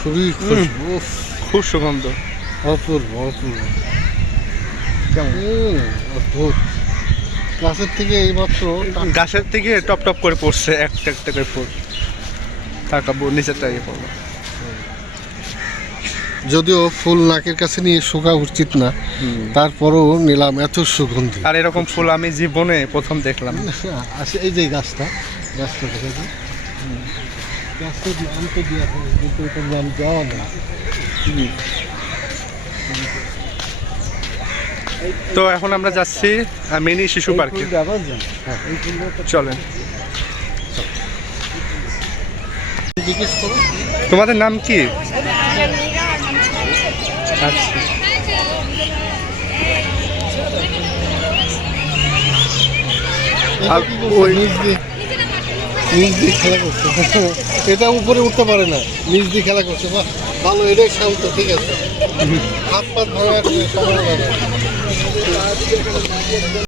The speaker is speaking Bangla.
খুবই খুশবু, খুব সুগন্ধ। অপূর্ব অপূর্ব। অদ্ভুত। গাছের থেকে এইমাত্র গাছের থেকে টপ টপ করে পড়ছে, একটা একটা করে ফুল। তাকাবো নিচেরটা ইয়ে পড়বো। যদিও ফুল নাকের কাছে নিয়ে শোকা উচিত না, তারপরেও নিলাম, এত সুগন্ধি। আর এরকম ফুল আমি জীবনে প্রথম দেখলাম। আসে এই যে গাছটা দেখা যায়। গাছের নাম তো দেওয়া থাকে কিন্তু এটার নাম দেওয়া নেই। তো এখন আমরা যাচ্ছি মিনি শিশু পার্কে। চলেন। জিজ্ঞেস করো তোমাদের নাম কি? আচ্ছা, এটা কি করছে? নিচ দিয়ে খেলা করছে। এটা উপরে উঠতে পারে না, নিচ দিয়ে খেলা করছে। বাহ, ভালো, এটাই শান্ত, ঠিক আছে। হাত পাত ভাঙার সম্ভাবনা নেই।